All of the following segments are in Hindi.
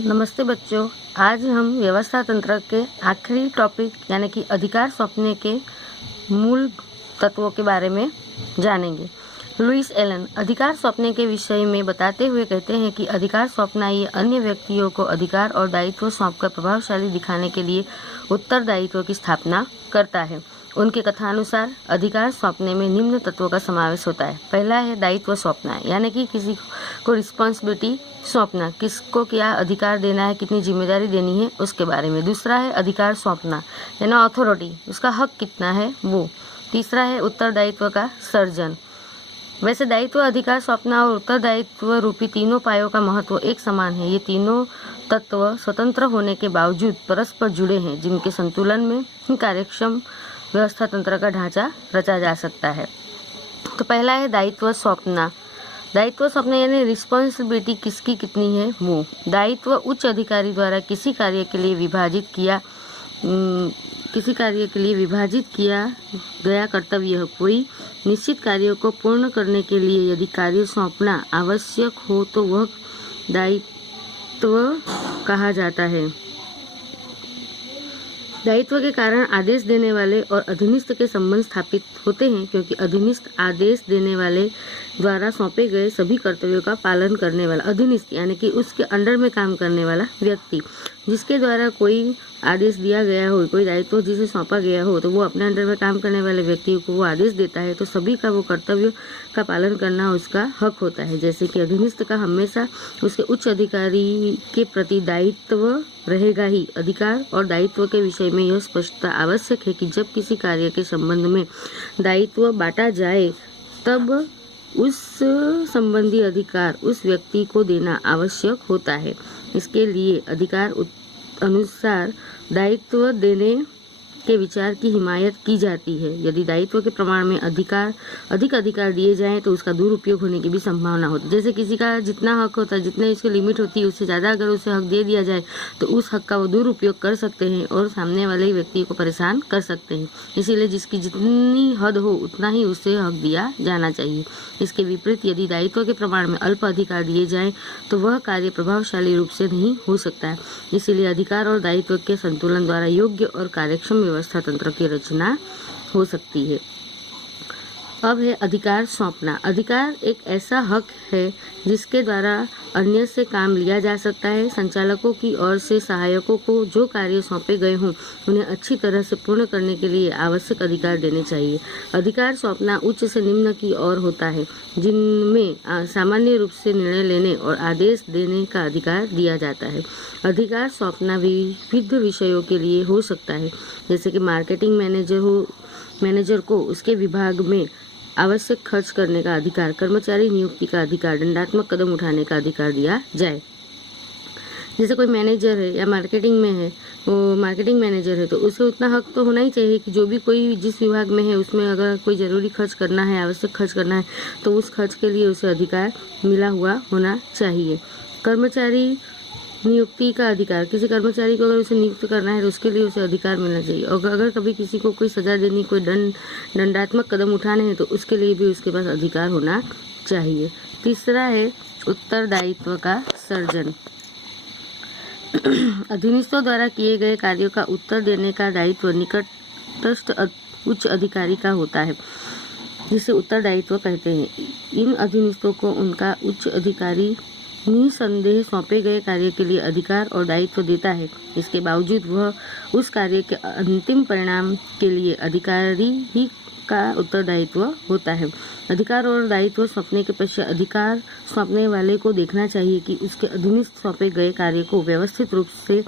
नमस्ते बच्चों, आज हम व्यवस्था तंत्र के आखिरी टॉपिक यानी कि अधिकार सौंपने के मूल तत्वों के बारे में जानेंगे। लुईस एलन अधिकार सौंपने के विषय में बताते हुए कहते हैं कि अधिकार सौंपना ये अन्य व्यक्तियों को अधिकार और दायित्व सौंपकर प्रभावशाली दिखाने के लिए उत्तरदायित्व की स्थापना करता है। उनके कथानुसार अधिकार सौंपने में निम्न तत्वों का समावेश होता है। पहला है दायित्व सौंपना, यानी कि किसी को रिस्पॉन्सिबिलिटी सौंपना, किसको क्या अधिकार देना है, कितनी जिम्मेदारी देनी है, उसके बारे में। दूसरा है अधिकार सौंपना यानी अथॉरिटी, उसका हक कितना है वो। तीसरा है उत्तरदायित्व का सर्जन। वैसे दायित्व, अधिकार सौंपना और उत्तरदायित्व रूपी तीनों पायों का महत्व एक समान है। ये तीनों तत्व स्वतंत्र होने के बावजूद परस्पर जुड़े हैं, जिनके संतुलन में ही कार्यक्षम व्यवस्था तंत्र का ढांचा रचा जा सकता है। तो पहला है दायित्व सौंपना। दायित्व सौंपना यानी रिस्पॉन्सिबिलिटी किसकी कितनी है वो। दायित्व उच्च अधिकारी द्वारा किसी कार्य के लिए विभाजित किया गया कर्तव्य है। कोई निश्चित कार्य को पूर्ण करने के लिए यदि कार्य सौंपना आवश्यक हो तो वह दायित्व कहा जाता है। दायित्व के कारण आदेश देने वाले और अधीनस्थ के संबंध स्थापित होते हैं, क्योंकि अधीनस्थ आदेश देने वाले द्वारा सौंपे गए सभी कर्तव्यों का पालन करने वाला, अधीनस्थ यानी कि उसके अंडर में काम करने वाला व्यक्ति, जिसके द्वारा कोई आदेश दिया गया हो, कोई दायित्व जिसे सौंपा गया हो, तो वो अपने अंडर में काम करने वाले व्यक्ति को वो आदेश देता है, तो सभी का वो कर्तव्य का पालन करना उसका हक होता है। जैसे कि अधीनस्थ का हमेशा उसके उच्च अधिकारी के प्रति दायित्व रहेगा ही। अधिकार और दायित्व के विषय में यह स्पष्टता आवश्यक है कि जब किसी कार्य के संबंध में दायित्व बांटा जाए तब उस संबंधी अधिकार उस व्यक्ति को देना आवश्यक होता है। इसके लिए अधिकार अनुसार दायित्व देने के विचार की हिमायत की जाती है। यदि दायित्व के प्रमाण में अधिक अधिकार दिए जाएं तो उसका दुरुपयोग होने की भी संभावना होती है। जैसे किसी का जितना हक होता है, जितने इसकी लिमिट होती है, उससे ज़्यादा अगर उसे हक दे दिया जाए तो उस हक का वो दुरुपयोग कर सकते हैं और सामने वाले व्यक्ति को परेशान कर सकते हैं। इसीलिए जिसकी जितनी हद हो उतना ही उसे हक दिया जाना चाहिए। इसके विपरीत यदि दायित्व के प्रमाण में अल्प अधिकार दिए जाएं तो वह कार्य प्रभावशाली रूप से नहीं हो सकता है। इसीलिए अधिकार और दायित्व के संतुलन द्वारा योग्य और कार्यक्षम व्यवस्था तंत्र की रचना हो सकती है। अब है अधिकार सौंपना। अधिकार एक ऐसा हक है जिसके द्वारा अन्य से काम लिया जा सकता है। संचालकों की ओर से सहायकों को जो कार्य सौंपे गए हों उन्हें अच्छी तरह से पूर्ण करने के लिए आवश्यक अधिकार देने चाहिए। अधिकार सौंपना उच्च से निम्न की ओर होता है, जिनमें सामान्य रूप से निर्णय लेने और आदेश देने का अधिकार दिया जाता है। अधिकार सौंपना विविध विषयों के लिए हो सकता है, जैसे कि मार्केटिंग मैनेजर को उसके विभाग में आवश्यक खर्च करने का अधिकार, कर्मचारी नियुक्ति का अधिकार, दंडात्मक कदम उठाने का अधिकार दिया जाए। जैसे कोई मैनेजर है या मार्केटिंग में है, वो मार्केटिंग मैनेजर है, तो उसे उतना हक तो होना ही चाहिए कि जो भी कोई जिस विभाग में है उसमें अगर कोई ज़रूरी खर्च करना है, आवश्यक खर्च करना है, तो उस खर्च के लिए उसे अधिकार मिला हुआ होना चाहिए। कर्मचारी नियुक्ति का अधिकार, किसी कर्मचारी को अगर उसे नियुक्त करना है तो उसके लिए उसे अधिकार मिलना चाहिए। और अगर कभी किसी को कोई सजा देनी, कोई दंडात्मक कदम उठाने हैं तो उसके लिए भी उसके पास अधिकार होना चाहिए। तीसरा है उत्तरदायित्व का सर्जन। अधीनस्थों द्वारा किए गए कार्यों का उत्तर देने का दायित्व निकटस्थ उच्च अधिकारी का होता है, जिसे उत्तरदायित्व कहते हैं। इन अधीनस्थों को उनका उच्च अधिकारी निसंदेह सौंपे गए कार्य के लिए अधिकार और दायित्व देता है। इसके बावजूद वह उस कार्य के अंतिम परिणाम के लिए अधिकारी ही का उत्तरदायित्व होता है। अधिकार और दायित्व सौंपने के पश्चात अधिकार सौंपने वाले को देखना चाहिए कि उसके अधीनस्थ सौंपे गए कार्य को व्यवस्थित रूप से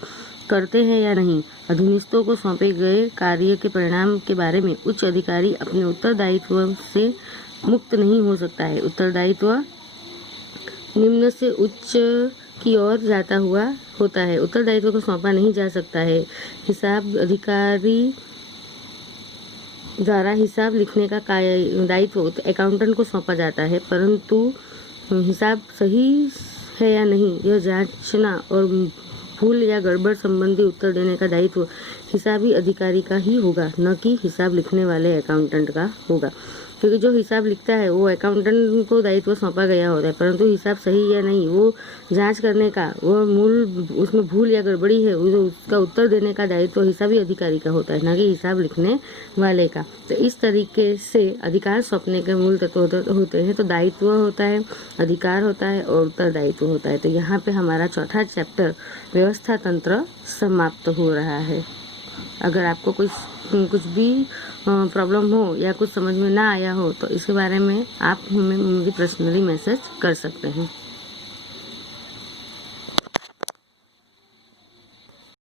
करते हैं या नहीं। अधीनस्थों को सौंपे गए कार्य के परिणाम के बारे में उच्च अधिकारी अपने उत्तरदायित्व से मुक्त नहीं हो सकता है। उत्तरदायित्व निम्न से उच्च की ओर जाता हुआ होता है। उत्तरदायित्व को सौंपा नहीं जा सकता है। हिसाब अधिकारी द्वारा हिसाब लिखने का दायित्व अकाउंटेंट को सौंपा जाता है, परंतु हिसाब सही है या नहीं यह जांचना और भूल या गड़बड़ संबंधी उत्तर देने का दायित्व हिसाबी अधिकारी का ही होगा, न कि हिसाब लिखने वाले अकाउंटेंट का होगा। क्योंकि जो हिसाब लिखता है वो अकाउंटेंट को दायित्व सौंपा गया होता है, परंतु हिसाब सही या नहीं वो जांच करने का, वो मूल उसमें भूल या गड़बड़ी है उसका उत्तर देने का दायित्व हिसाबी अधिकारी का होता है, न कि हिसाब लिखने वाले का। तो इस तरीके से अधिकार सौंपने के मूल तत्व होते हैं। तो दायित्व होता है, अधिकार होता है और उत्तरदायित्व होता है। तो यहाँ पे हमारा चौथा चैप्टर व्यवस्था तंत्र समाप्त हो रहा है। अगर आपको कुछ भी प्रॉब्लम हो या कुछ समझ में ना आया हो तो इसके बारे में आप हमें मुझे पर्सनली मैसेज कर सकते हैं।